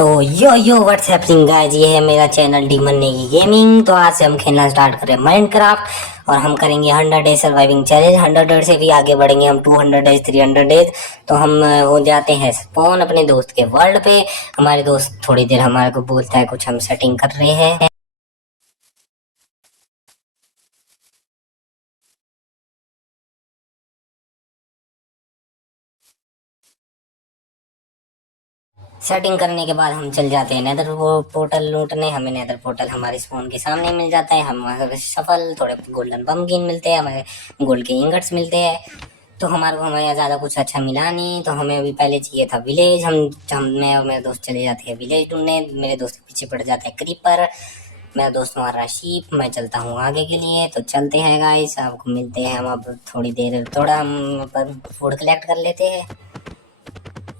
सो yo what's happening guys, ये है मेरा चैनल डीमन नेगी गेमिंग। तो आज से हम खेलना स्टार्ट कर रहे हैं माइनक्राफ्ट और हम करेंगे 100 डेज सर्वाइविंग चैलेंज। 100 डेज से भी आगे बढ़ेंगे हम, 200 डेज, 300 डेज। तो हम हो जाते हैं स्पॉन अपने दोस्त के वर्ल्ड पे। हमारे दोस्त थोड़ी देर हमारे को बोलता है, कुछ हम सेटिंग कर रहे हैं। सेटिंग करने के बाद हम चल जाते हैं नेदर पोर्टल लूटने। हमें नेदर पोर्टल हमारे स्पॉन के सामने मिल जाता है। हम वहाँ से सफल थोड़े गोल्डन पम्पकिन मिलते हैं, हमें गोल्ड के इंगट्स मिलते हैं। तो हमारे को हमें ज़्यादा कुछ अच्छा मिला नहीं, तो हमें अभी पहले चाहिए था विलेज। मैं और मेरे दोस्त चले जाते हैं विलेज ढूंढने। मेरे दोस्त के पीछे पड़ जाता है क्रीपर। मेरा दोस्त मार रहा है शीप, मैं चलता हूँ आगे के लिए। तो चलते हैं गाइस, आपको मिलते हैं हम अब थोड़ी देर। थोड़ा हम फूड कलेक्ट कर लेते हैं।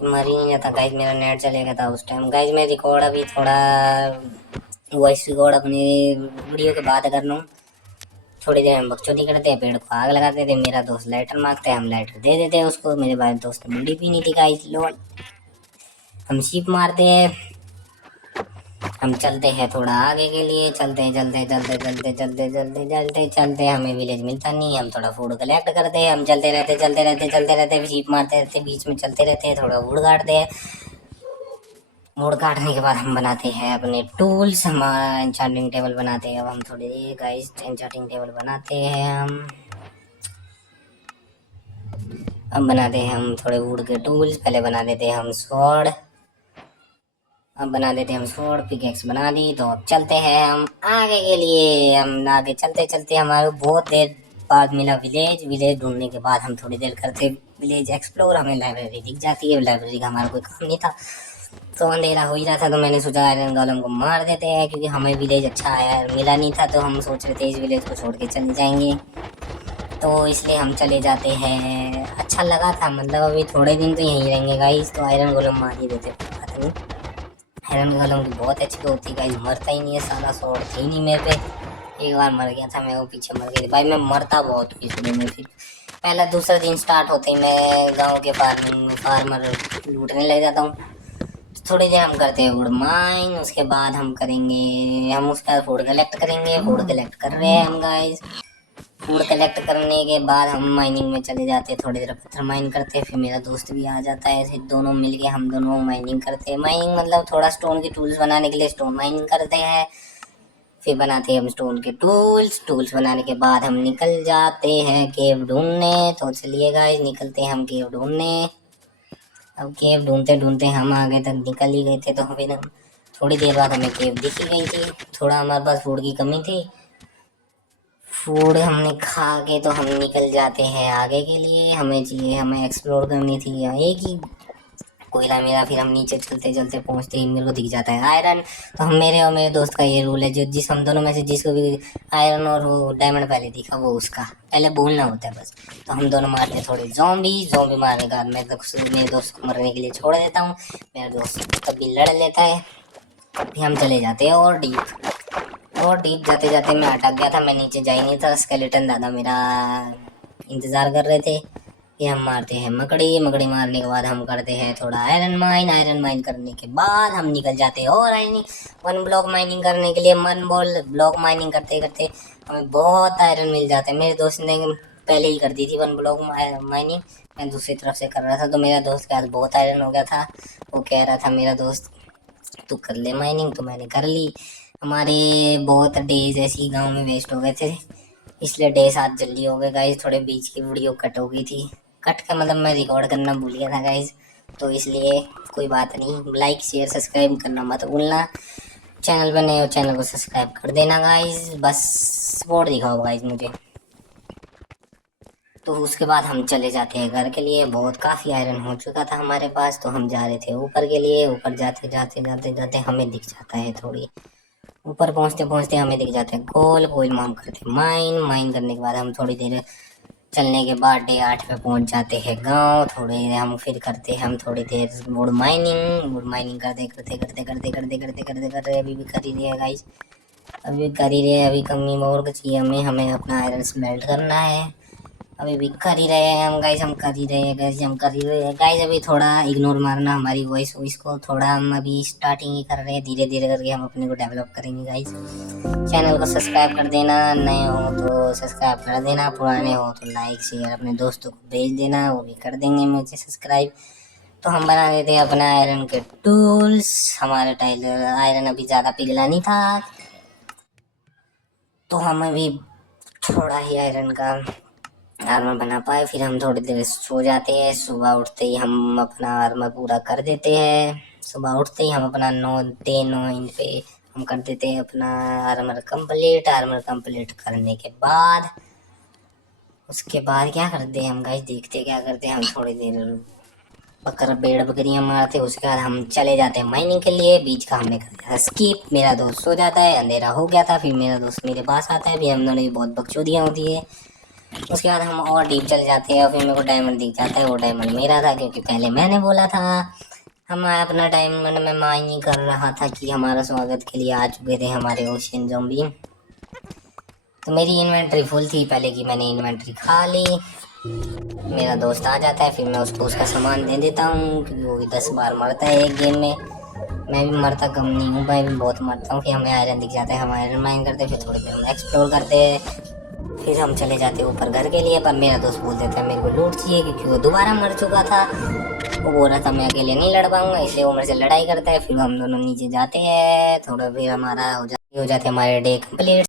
मर ही नहीं जाता गाइस, मेरा नेट चले गया था उस टाइम। गाइस मैं रिकॉर्ड अभी थोड़ा वॉइस रिकॉर्ड अपनी वीडियो के बाद कर लूँ। थोड़ी देर हम बकचोदी करते हैं, पेड़ को आग लगाते थे। मेरा दोस्त लाइटर मांगता है, हम लाइटर दे देते हैं उसको। मेरे भाई दोस्त ने बीड़ी पीनी थी गाइस, लोल। हम शीप मारते हैं। हम चलते हैं थोड़ा आगे के लिए, चलते चलते चलते चलते चलते चलते चलते चलते हमें विलेज मिलता नहीं। हम थोड़ा फूड कलेक्ट करते हैं। हम चलते रहते चलते रहते चलते रहते, शीप मारते रहते, बीच में चलते रहते हैं, थोड़ा वुड काटते हैं। वुड काटने के बाद हम बनाते हैं अपने टूल्स। हमारा एन्चांटिंग टेबल बनाते हैं। अब हम थोड़े गाइस एन्चांटिंग टेबल बनाते हैं। अब बनाते हैं हम थोड़े वुड के टूल्स। पहले बना देते हैं हम स्वॉर्ड। अब बना देते हैं हम स्वॉर्ड, पिकेक्स बना दी। तो अब चलते हैं हम आगे के लिए। हम आगे चलते चलते हमारे बहुत देर बाद मिला विलेज। विलेज ढूंढने के बाद हम थोड़ी देर करते विलेज एक्सप्लोर। हमें लाइब्रेरी दिख जाती है। लाइब्रेरी का हमारा कोई काम नहीं था, तो अंधेरा हो ही रहा था। तो मैंने सोचा आयरन गोलेम को मार देते हैं, क्योंकि हमें विलेज अच्छा आया मिला नहीं था। तो हम सोच रहे थे इस विलेज को छोड़ के चले जाएंगे, तो इसलिए हम चले जाते हैं। अच्छा लगा था, मतलब अभी थोड़े दिन तो यहीं रहेंगे गाइस। तो आयरन गोलेम मार ही देते, बात नहीं। आयरन गोलेम की बहुत अच्छी होती गाइस, मरता ही नहीं है साला। स्वॉर्ड थी नहीं मेरे पे। एक बार मर गया था मैं, वो पीछे मर गई भाई। मैं मरता बहुत हूँ इस में। फिर पहला दूसरा दिन स्टार्ट होते ही मैं गाँव के फार्मर लूटने लग जाता हूँ। थोड़ी देर हम करते हैं वुड माइन। उसके बाद हम करेंगे, हम उसका फूड कलेक्ट करेंगे। फूड कलेक्ट कर रहे हैं हम गाइस। फूड कलेक्ट करने के बाद हम माइनिंग में चले जाते हैं। थोड़ी देर पत्थर माइन करते हैं, फिर मेरा दोस्त भी आ जाता है। फिर दोनों मिलके हम दोनों माइनिंग करते हैं। माइनिंग मतलब थोड़ा स्टोन के टूल्स बनाने के लिए स्टोन माइनिंग करते हैं। फिर बनाते हैं हम स्टोन के टूल्स बनाने के बाद हम निकल जाते हैं केव ढूंढने। तो चलिए गाइस, निकलते हैं हम केव ढूंढने। अब केव ढूंढते ढूंढते हम आगे तक निकल ही गए थे। तो हमें थोड़ी देर बाद हमें केव दिख ही गई थी। थोड़ा हमारे पास फूड की कमी थी, फूड हमने खा के तो हम निकल जाते हैं आगे के लिए। हमें चाहिए, हमें एक्सप्लोर करनी थी एक ही कोयला मेरा। फिर हम नीचे चलते चलते पहुंचते ही मेरे को दिख जाता है आयरन। तो हम, मेरे और मेरे दोस्त का ये रूल है, जो जिस हम दोनों में से जिसको भी आयरन और वो डायमंड पहले दिखा, वो उसका पहले बोलना होता है बस। तो हम दोनों मारते हैं थोड़े ज़ॉम्बी मारने के बाद मैं मेरे दोस्त को मरने के लिए छोड़ देता हूँ। मेरा दोस्त कभी लड़ लेता है। फिर हम चले जाते हैं और डीप जाते जाते मैं अटक गया था। मैं नीचे जा ही नहीं था। स्केलेटन दादा मेरा इंतज़ार कर रहे थे। ये हम मारते हैं मकड़ी मारने के बाद हम करते हैं थोड़ा आयरन माइन करने के बाद हम निकल जाते हैं। और वन ब्लॉक माइनिंग करने के लिए ब्लॉक माइनिंग करते करते हमें बहुत आयरन मिल जाता है। मेरे दोस्त ने पहले ही कर दी थी वन ब्लॉक माइनिंग, मैं दूसरी तरफ से कर रहा था। तो मेरा दोस्त के पास बहुत आयरन हो गया था। वो कह रहा था मेरा दोस्त, तू कर ले माइनिंग। तो मैंने कर ली। हमारे बहुत डेज ऐसी गांव में वेस्ट हो गए थे, इसलिए डेज आज जल्दी हो गए गाइज। थोड़े बीच की वीडियो कट हो गई थी। कट का मतलब मैं रिकॉर्ड करना भूल गया था गाइज, तो इसलिए कोई बात नहीं। लाइक शेयर सब्सक्राइब करना मत भूलना। चैनल पर नए हो चैनल को सब्सक्राइब कर देना गाइज, बस सपोर्ट दिखाओ गाइज मुझे। तो उसके बाद हम चले जाते हैं घर के लिए। बहुत काफ़ी आयरन हो चुका था हमारे पास, तो हम जा रहे थे ऊपर के लिए। ऊपर जाते जाते जाते जाते हमें दिख जाता है, थोड़ी ऊपर पहुंचते पहुंचते हमें दिख जाते हैं गोल में हम करते माइन करने के बाद हम थोड़ी देर चलने के बाद डे 8 पे पहुंच जाते हैं गांव। थोड़े हम फिर करते हैं हम थोड़ी देर वुड माइनिंग करते करते करते करते करते करते करते करते अभी भी कर ही रहे हैं गाइस, अभी कर ही रहे हैं। अभी कमी और चाहिए हमें अपना आयरन स्मेल्ट करना है। अभी भी कर ही रहे हैं हम गाइस, हम कर ही रहे हैं गाइस, हम कर ही रहे हैं गाइस। अभी थोड़ा इग्नोर मारना हमारी वॉइस वॉइस को, थोड़ा हम अभी स्टार्टिंग ही कर रहे हैं, धीरे धीरे करके हम अपने को डेवलप करेंगे गाइस। चैनल को सब्सक्राइब कर देना, नए हो तो सब्सक्राइब कर देना, पुराने हो तो लाइक शेयर अपने दोस्तों को भेज देना, वो भी कर देंगे मुझे सब्सक्राइब। तो हम बना देते हैं अपना आयरन के टूल्स। हमारा टाइलर आयरन अभी ज़्यादा पिघला नहीं था, तो हम अभी थोड़ा ही आयरन का आर्मर बना पाए। फिर हम थोड़ी देर सो जाते हैं, सुबह उठते ही हम अपना आर्मर पूरा कर देते हैं। सुबह उठते ही हम अपना 9 पे हम कर देते हैं अपना आर्मर कंप्लीट। आर्मर कंप्लीट करने के बाद उसके बाद क्या करते हैं हम गाइस, देखते क्या करते हैं हम, थोड़ी देर भेड़ बकरियां मारते, उसके बाद हम चले जाते हैं माइनिंग के लिए। बीच का हमने कर दिया स्किप। मेरा दोस्त सो जाता है, अंधेरा हो गया था, फिर मेरा दोस्त मेरे पास आता है, फिर हम दोनों की बहुत बकचोदियाँ होती है। उसके बाद हम और डीप चले जाते हैं और फिर मेरे को डायमंड दिख जाता है। वो डायमंड मेरा था क्योंकि पहले मैंने बोला था। हम अपना डायमंड में माइनिंग कर रहा था कि हमारा स्वागत के लिए आ चुके थे हमारे ओशियन ज़ॉम्बी। तो मेरी इन्वेंट्री फुल थी पहले की, मैंने इन्वेंट्री खा ली। मेरा दोस्त आ जाता है, फिर मैं उसको उसका सामान दे देता हूँ क्योंकि वो भी 10 बार मरता है एक गेम में। मैं भी मरता कम नहीं हूँ, मैं भी बहुत मरता हूँ। फिर हमें आयरन दिख जाता है, हम आयरन माइन करते हैं, फिर थोड़ी देर हम एक्सप्लोर करते हैं, फिर हम चले जाते हैं ऊपर घर के लिए। पर मेरा दोस्त बोल देता है मेरे को लूट चाहिए क्योंकि वो दोबारा मर चुका था। वो बोल रहा था मैं अकेले नहीं लड़ पाऊंगा, इसलिए वो मेरे से लड़ाई करता है। फिर हम दोनों नीचे जाते हैं, थोड़ा फिर हमारा हो जाते हमारे डे कंप्लीट।